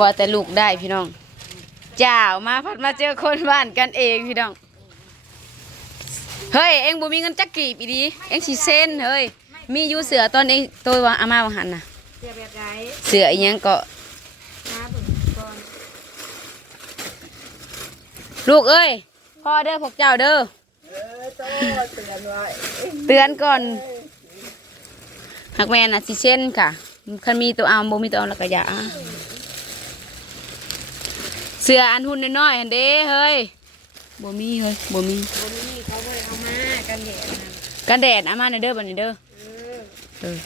ว่าแต่ลูกได้พี่น้องจ้าวมาพัดมาเจอคนบ้านกันเองพี่น้อง เฮ้ย เอ็งบ่มีเงินจักกีบอีดี เอ็งสิเส้นเฮ้ย มีอยู่เสือตอนเอ็งตัวว่าอามาว่าหันน่ะ เสียแบบไรเสืออีหยังก็น้าผมก่อนลูกเอ้ย พ่อเด้อพวกเจ้าเด้อเตือนก่อนหักแม่น่ะสิเส้นค่ะคันมีตัวเอาบ่มีตัวเอาแล้วก็อย่า เสืออันหุ่นน้อยๆหันเด้เฮ้ยบ่มีเฮ้ยบ่มีวันนี้เขาเลยเอามากันเด็ดนะกันแดดเอามาหน่อยเด้อบัดนี้เด้อเออ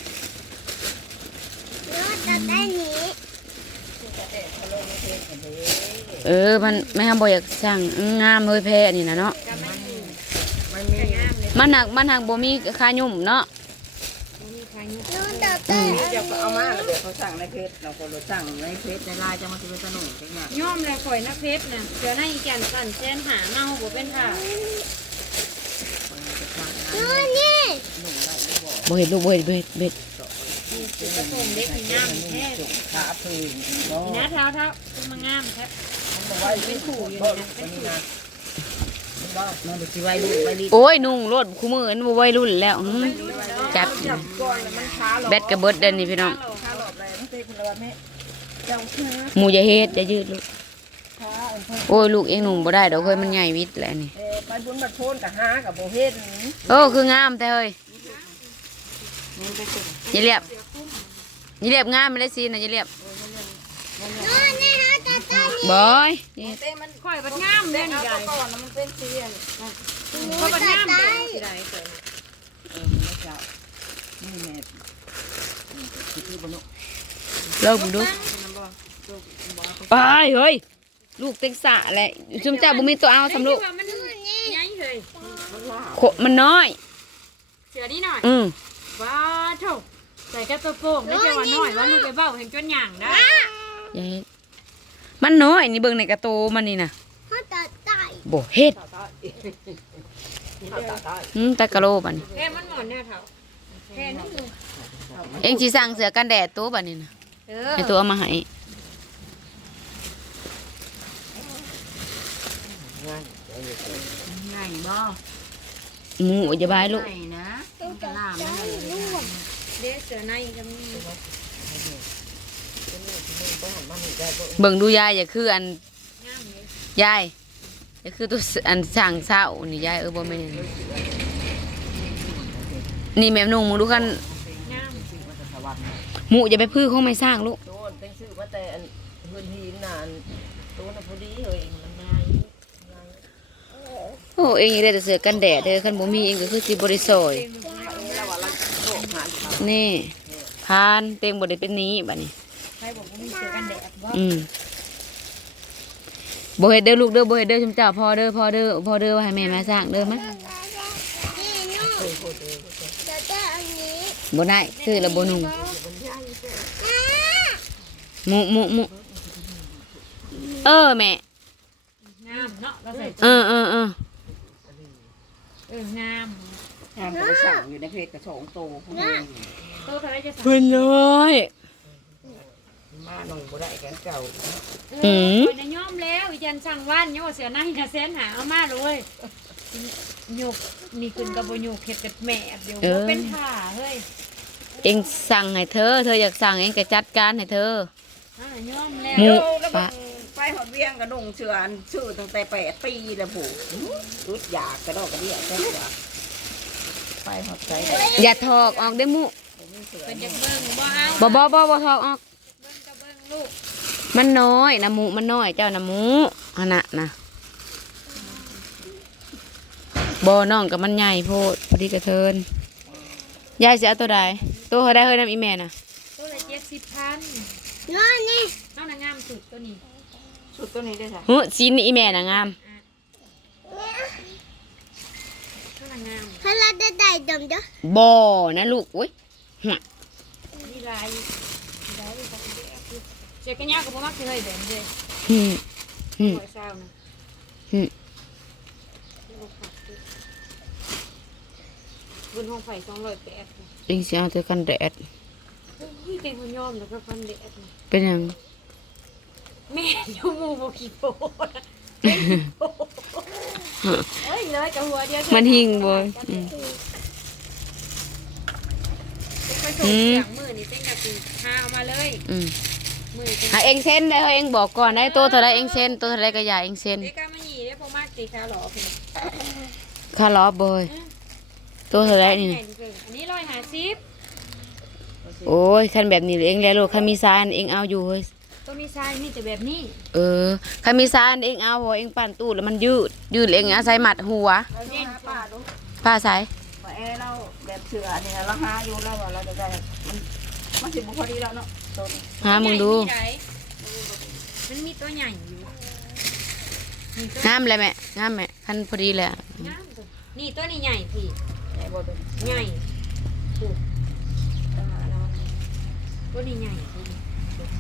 เออจะได้หนีเออมันไม่ทำบ่อยากสั่งอื้องามเลยแพ้อันนี้นะเนาะก็ไม่มีมันแต่มีงามเลยมันหักมันหักบ่มีค่ายุ่มเนาะบ่มีใครยุ่ง นู่นจะได้นี่จะเอามาแล้วเดี๋ยวเขาสั่งในเพจเราก็รสั่งในเพจในไลน์จะมาซื้อสนุกใช่ไหมย่อมเลยข่อยนักเพชรนะเดี๋ยวให้อีแกนสั่นเส้นหาเมาบ่เป็นค่ะนู่นนี่บ่เห็นลูกบ่เห็นเบ็ดเบ็ดนี่คือกระทงเล็กนี่งามแท้ขาพื้นนี่นะเท้าเท้าคุณมางามแท้เป็นขู่อยู่นี่นะเป็นขู่นะน้องดูสิไว้ดูไว้ดีโอ้ยนุ่งรถคู่มือนี่บ่วัยรุ่นแล้วหืม จับจับก่อนแล้วมันช้าหรอแบตกระเบิดเด้อนี่พี่น้องช้าหรอกเลยต้องเตะคุณละวันแม่เจ้าช้าหมูอย่าเฮ็ดอย่ายืดลูกช้าเออโอ้ยลูกเองนุ่งบ่ได้ดอกเฮ้ยมันใหญ่วิดแหละนี่ไปบุญบัดโพนกับห้ากับโบเฮ็ดโอ้คืองามแต่เฮ้ยอย่าเรียบอย่าเรียบงามไม่ได้สินะอย่าเรียบนู่นนี่ฮะจะได้บอยนี่เต้มันข่อยบัดงามเด้นี่เอาได้ก่อนแล้วมันเป็นเสียนข่อยบัดงามเด้สิได้ข่อย เออไม่เจ้า นี่แม่คือบนุเลิกมึงดูไปเฮ้ย ลูกเต็งสะแหละซุมเจ้าบ่มีตัวเอาสำลูกเอ้ยมันใหญ่เลยโคมันน้อย เสือนี่หน่อย อืมว้าโถใส่กระตัวโป่งไม่ใช่ว่าน้อยว่าลูกไปเบ้าเห็นจนหย่างได้อย่าเฮ็ดมันน้อยนี่เบิ่งในกระโตมันนี่นะฮะจะได้บ่เฮ็ดอืมตะกะโลบัดนี้แค่มันหมอนเนี่ยเถา แค่นี้เลยเอ็งสิสั่งเสือกันแดดตัวบัดนี้นะเออให้ตัวเอามาให้ใหญ่บ่หมูอย่าบายลูกใหญ่นะต้องจะได้ลูกเด็เสือในก็มีเบิ่งดูยายอย่าคืออันงามเลยยายอย่าคือตัวอันสั่งเศร้านี่ยายเออบ่แม่น นี่แม่นุ่งมึงดูคันงามหมูอย่าไปพื้อของไม่สร้างลูกโดนเป็นชื่อว่าแต่อันพิ่นหินน่ะอันตัวน่ะพอดีเฮ้ยมันง่ายโอ้เองยังได้แต่เสือกันแดดเด้อคันบ่มีเองก็คือสิบ่ได้ซอยแล้วว่าเราโตหาอยู่นี่พานเต็งบ่ได้เป็นนี้บัดนี้ใครบอกว่ามีเสือกันแดดบ่อืมบ่เฮ็ดเด้อลูกเด้อบ่เฮ็ดเด้อชุมเจ้าพ่อเด้อพ่อเด้อพ่อเด้อว่าให้แม่มาสร้างเด้อมั้ย นี่นู่นจะได้อันนี้ บ่ได้ซื้อแล้วบ่นุ่งอ่าหมูหมูหมูเออแม่งามเนาะเราใส่เออเออเออเอองามงานไปสั่งอยู่ในเพจกระสองโตพวกนี้โตเท่าไรจะสั่งเพิ่นน้อยมาหนุ่มบ่ได้แกนเก่าเออข่อยน่ะย่อมแล้วอีจันสั่งวันเนี่ยว่าเสือในน่ะเส้นหาเอามาเลย หยกนี่ขึ้นกับบ่หยกเฮ็ดกับแม่เดี๋ยวบ่เป็นผ้าเฮ้ยเองสั่งให้เธอ เธออยากสั่งเองก็จัดการให้เธออ่าย่อมแล้วหมูแล้วปะไปหอดเวียงกระดงเชืออันชื่อตั้งแต่แปดปีแล้วผู้รุดอยากกระดอกกระเดี่ยแค่อยากไปหอดใจอย่าถอกออกเด้อหมูเป็นจักเบิ่งบ่เอาบ่บ่บ่บ่ถอกออกเบิ่งก็เบิ่งลูกมันน้อยนะหมูมันน้อยเจ้านะหมูอันน่ะนะ บ่น้องกับมันใหญ่โพดพอดีกระเทินยายสิเอาตัวใดตัวเขาได้เฮ้ยน้ำอีแม่น่ะตัวละเจ็ดสิบพันนู่นนี่เอานางงามสุดตัวนี้ชุดตัวนี้ได้ค่ะเฮ้ยสีนี่อีแม่น่ะงามเอานางงามถ้าเราจะได้ดมจ้ะบ่นะลูกอุ้ยหะมีลายมีลายเลยครับเจ๊กันยากกับพ่อมักสิเฮ้ยแบบนี้หึหึร้อยเศร้านะหึ บนห้องไฟสองร้อยแปดเองสิเอาแต่กันแดดพี่เต็งคนยอมแล้วก็พันเด็ดเป็นหยังยูหมูบ่กี่โปเฮ้ยเลยกับหัวเดียวมันหิงบ่อืมไปส่งเสียงมือนี่เต้นกับตีหาเอามาเลยอืมมือเต้นหาเองเซ็นได้เฮ้ยเองบอกก่อนได้ตัวเท่าไรเองเซ็นตัวเท่าไรก็อย่าเองเซ็นเด็กกามาหยีได้พอมากตีขาหล่อเพิ่น ค่าล้อเบยตัวเท่าไรนี่ใหญ่เกินอันนี้ร้อยห้าสิบโอ้ยคันแบบนี้เองแล้วลูกคันมีซานเองเอาอยู่เฮ้ยตัวมีทรายนี่จะแบบนี้เออคันมีซานเองเอาบ่เองปั่นตู้แล้วมันยืด ยืดแล้วเองอาศัยหมัดหัวเราเนี่ยหาป้าดูป้าสายว่าเอ้เราแบบเสือเนี่ยเราหาอยู่แล้วว่าเราจะได้มันมันสิบุพอดีแล้วเนาะตัวนี้หามึงดูใหญ่มันมีตัวใหญ่อยู่นี่ตัวงามเลยแม่งามแม่คันพอดีเลยอะงามตัว นี่ตัวนี้ใหญ่พี่ไอ้บ่ตัวนี้ใหญ่ถูกต้องหาแล้วตัวนี้ใหญ่ตัวนี้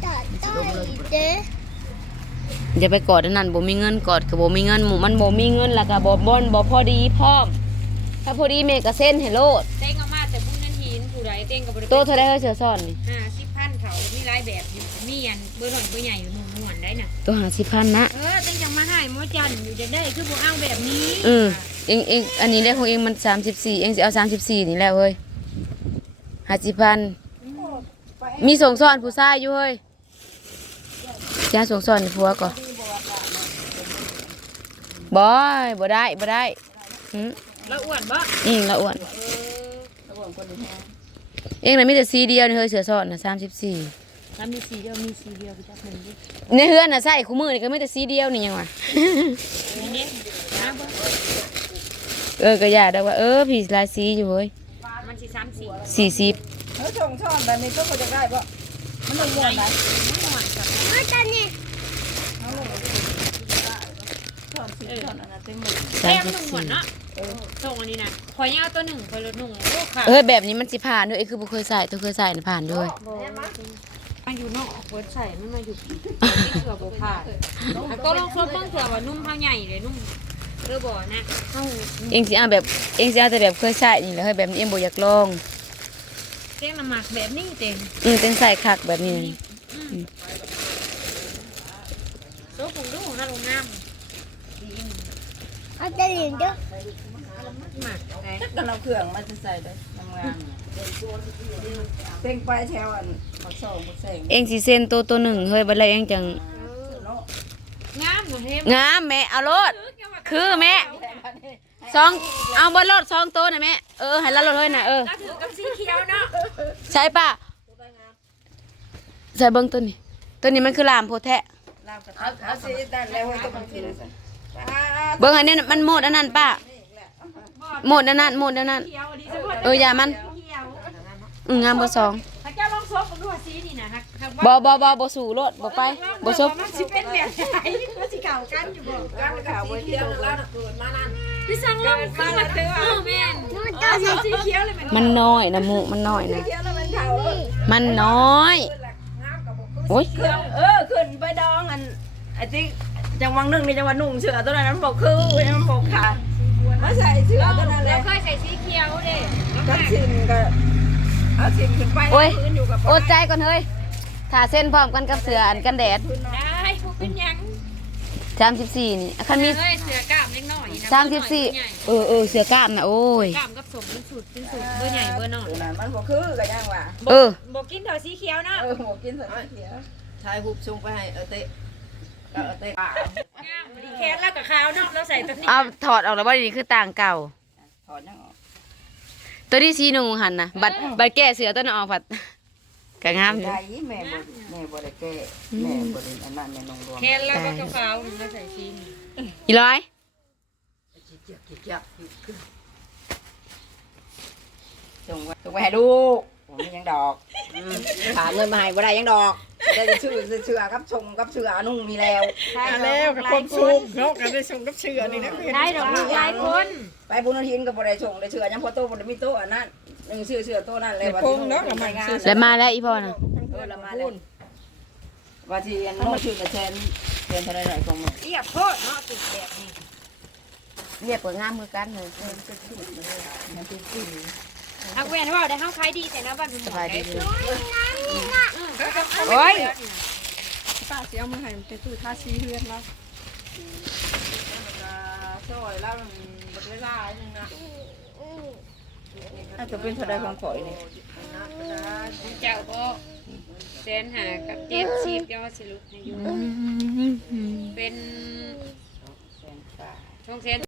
ตัดต้อยเด้อย่าไปกอดอันนั้นบ่มีเงินกอดก็บ่มีเงินหมู่มันบ่มีเงินแล้วก็บ่บ่นบ่พอดีพร้อม ถ้าพอดีแม่ก็เส้นให้โลดเต้งเอามาแต่ผู้นั้นหินผู้ใดเต้งกับบริตัวเท่าไรเฮ้ยเสือซ่อนนี่ห้าสิบพันเขามีหลายแบบอยู่มีอันเบอร์หน่อยเบอร์ใหญ่หนุ่มม่วนได้น่ะตัวหาสิพันนะ เออเต้งยังมาให้หมอจันอยู่จะได้คือบ่เอาแบบนี้อืม เองเองอันนี้ได้ของเองมันสามสิบสี่เองจะเอาสามสิบสี่นี่แหล้วเฮ้ยห้าสิบพันมีส่งซ่อนผู้ชายอยู่เฮ้ยยาส่งซ่อนในผัวก่อนบอยบ่ได้บ่ได้อืมแล้วอ้วนบ่อืมละอ้วนเออระบบคนนี้แฮงเองน่ะมีแต่สีเดียวนี่เฮ้ยเสือซ่อนน่ะสามสิบสี่ถ้ามีสีเดียวมีสีเดียวไปจักหนึ่งดิในเฮือนน่ะใส่คู่มือนี่ก็มีแต่สีเดียวนี่ยังวะนี่ เนี่ยนะเบอร์เออก็อย่าได้ว่าเออผีลายสีอยู่เฮ้ยมันสิสามสี่สี่สิบเฮ้ยส่งช่อนแบบนี้ก็พอจะได้ปะมันไม่ม่วนไหนไม่ม่วนกับมาตอนนี้ช่อนสิช่อนอันนั้นเต็มหมดสามแก้มสิบหนุ่มม่วสี่นเนาะส่งอันนี้นะขอยยังเอาตัวหนึ่งขอยลดหนุ่มโอ้ค่ะเออแบบนี้มันสิผ่านด้วยไอ้คือบ่เคยใส่ตัวเคยใส่น่ะผ่านด้วยมาอยู่นอกเวิร์ดใส่ไม่มาอยู่ที่เสือบ่ผ่านก็ลองซบเบิ่งเสือว่านุ่มเท่าใหญ่เลยนุ่มเรือบ่อนะเท่าเองสิเอาแบบเองสิเอาแต่แบบเคยใส่นี่แหละเฮ้ยแบบนี้เองบ่อยากลองเต้งละหมักแบบนี้เต็งอืมเต็งใส่คักแบบนี้ โซ่ผมดูฮาลงน้เอาตอนนี้เด้อำหมักไงกันเราเครื่องมันจะใส่ได้ทำงานเต็งไปแถวอันปักโซ่ปักเสงเองสิเซ็นตัวตัวหนึ่งเฮ้ยบัดแล้วเองจัง เนาะงามเหมือนเทมงามแม่เอารถ คือแม่สองเอาบนรถสองตัวน่ะแม่เออให้ละรถเฮ้ยน่ะเออก็ถือกับสีเขียวเนาะใช่ป่ะใส่เบิ่งตัวนี้ ตัวนี้มันคือลามโพแทะเอาเอาสิได้แล้วเฮ้ยต้องกินสิเบิ่งอันนี้มันโหมดอันนั้นป้าโหมดอันนั้นโหมดอันนั้นเขียวอันนี้สมมติเอออย่ามันเขียวอืมงามเบอร์สอง บ่บ่บ่บ่สู่รถบ่ไปบ่ซบมันสิเป็นแบบไหนมันสิเก่ากันอยู่บ่กันข่าวไว้เที่ยวแล้วเกิดมานั่นพี่สั่งลงมาละเธอเออแม่นตอนนี้สีเขียวเลยแม่นมันน้อยนะหมูมันน้อยนะเที่ยวแล้วมันข่าวเลยมันน้อยโอ้ยเครื่องเออขึ้นไปดองอันไอ้ที่จังหวังหนึ่งในจังหวัดนุ่งเสือตัวนั้นมันบอกคือมันบอกขามาใส่เสือตัวนั้นแหเราละเคยใส่สีเขียวเด้กับสินก็เอาสินขึ้นไปโอ้ยพื้นอยู่กับอดใจก่อนเฮ้ย ถ้าเส้นพร้อมกันกับเสืออันกันแดดได้พวกเป็นยัง34นี่คันมีเฮ้ยเสือกล้ามเล็กน้อยนะ34เออเออเสือกล้ามน่ะโอ้ยกล้ามกับสมเป็นสุดเป็นสุดเบอร์ใหญ่เบอร์น้อยตัวนั้นมันบอกคือก็ยังว่าเออบอกกินเถอะสีเขียวเนาะเออหมูกินใส่เขียวชายหุบชุงไปให้เออเตะเออเตะป่าแขนแล้วกับขาวเนาะเราใส่ตัวนี้เอาถอดออกแล้วว่านี่คือต่างเก่าถอนยังออกตัวที่สีหนูหันนะบัดบัดแก้เสือตัวนั้นออกผัด กะงามอยู่ใจแม่บ่แม่บ่ได้แก้แม่บ่ได้อันนั้นแม่นงรวมแขนแล้วก็ขาวเราใส่สีอีร้อยจงไว้จงไว้ให้ลูกผมมียังดอกถามเงินมาให้บ่ได้ยังดอกได้แต่ชื่อเสือกับชงกับเสือนุ่งมีแล้วแล้วกับคนสูงเนาะกันได้ชงกับเชือนี่นะได้ดอกหลายคน ไปบุญทินก็บ่ได้ชงได้เสือยังพอโตบ่ได้มีโตอันนั้น หนึ่งเสือเสือโตนั่นเลยว่าที่เนาะละงานแล้วมาแล้วอีพ่อนะเออละมาเลยว่าที่อันโน้ชื่อกระเชนเชนเท่าไรหน่อยคงเรียบโคตรเนาะติดแบบนี้เรียบกว่างามมือกันเลยทักเวียนว่าได้เฮาขายดีแต่นะบ้านเพิ่นสบายดีเลยโอ้ยโสิเอามาให้มันไปตู้ท่าซีเฮือนแล้วซอยแล้วมันบัดเวลาหนึงนะ อาจจะเป็นเท่าใดของข่อยนี่ของเจ้าก็แสนหากับเจ็ดสิบเจ้าสิลุกให้อยู่เป็นแสนฟ้าช่องแสน